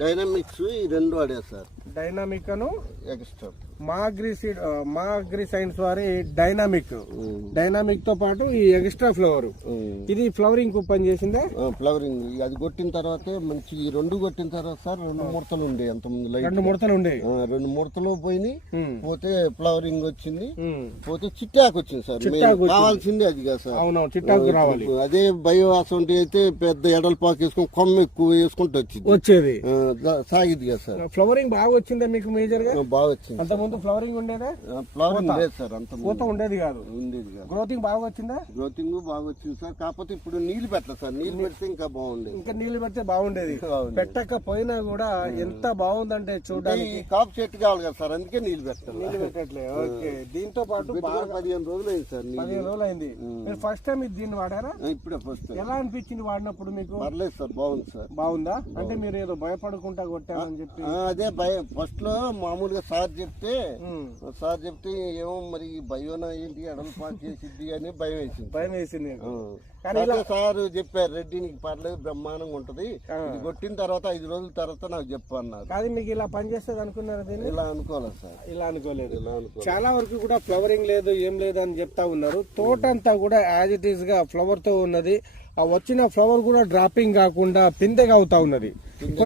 Dynamics ఈ రెండు వాడా సార్. డైనామిక్ అను ఎక్స్ట్రా మాగ్రి సైన్స్ వారి డైనామిక్ తో పాటు ఈ ఎక్స్ట్రా ఫ్లవర్ ఇది ఫ్లవరింగ్ కు పని చేసిందా? ఫ్లవరింగ్ అది కొట్టిన తర్వాత మంచి ఈ రెండు కొట్టిన తర్వాత సార్ 2 ముడతలు ఉండే అంత ముందు 2 ముడతలు ఉండే 2 ముడతలు పోయినాయి. పోతే ఫ్లవరింగ్ వచ్చింది, పోతే చిట్టాకు వచ్చింది సార్. కావాల్సింది అది కదా సార్. అవునవును, చిట్టాకు రావాలి. అదే బయోవాసం అయితే పెద్ద ఎడల్పాకు వేసుకుని కొమ్మ ఎక్కువ వేసుకుంటూ వచ్చేది సాగిది కదా సార్. ఫ్లవరింగ్ బాగా వచ్చిందా మీకు మేజర్ గా? బాగా వచ్చింది. అంత ముందు ఫ్లవరింగ్ ఉండేదా? ఫ్లవరింగ్ లేదు సార్, అంత పూత ఉండేది కాదు. గ్రోతింగ్ బాగా వచ్చిందా? గ్రోతింగ్ బాగా వచ్చింది సార్. కాకపోతే ఇప్పుడు నీళ్లు పెట్టలేదు సార్. నీళ్లు పెడితే ఇంకా బాగుండేది. ఇంకా నీళ్లు పెడితే బాగుండేది. పెట్టకపోయినా కూడా ఎంత బాగుందంటే చూడడానికి. కాపు చెట్టు కావాలి కదా సార్, అందుకే నీళ్లు పెట్టట్లేదు. ఓకే, దీంతో పాటు 15 రోజులు అయింది సార్. 15 రోజులు అయింది. మీరు ఫస్ట్ టైం దీన్ని వాడారా? ఇప్పుడే ఫస్ట్. ఎలా అనిపించింది వాడినప్పుడు మీకు? పర్లేదు సార్, బాగుంది సార్. బాగుందా? అంటే మీరు ఏదో భయపడుకుంటా కొట్టామని చెప్పి? అదే భయం. ఫస్ట్ లో మామూలుగా సార్ చెప్తే ఏమో మరి బయోనా ఏంటి ఎడలు పాస్ చేసిద్ది అని భయం వేసింది. కానీ సార్ చెప్పారు, రెడ్డి నీకు పర్లేదు బ్రహ్మాండంగా ఉంటది, ఇది కొట్టిన తర్వాత 5 రోజుల తర్వాత నాకు చెప్పు అన్నారు. కానీ మీకు ఇలా పనిచేస్తుంది అనుకున్నారు? ఇలా అనుకోలేదు సార్. ఇలా అనుకోలేదు. చాలా వరకు కూడా ఫ్లవరింగ్ లేదు, ఏం లేదు అని చెప్తా ఉన్నారు. తోట అంతా కూడా యాజ్ ఇట్ ఈస్ గా ఫ్లవర్ తో ఉన్నది. ఆ వచ్చిన ఫ్లవర్ కూడా డ్రాపింగ్ కాకుండా పిందెగా అవుతా ఉన్నది.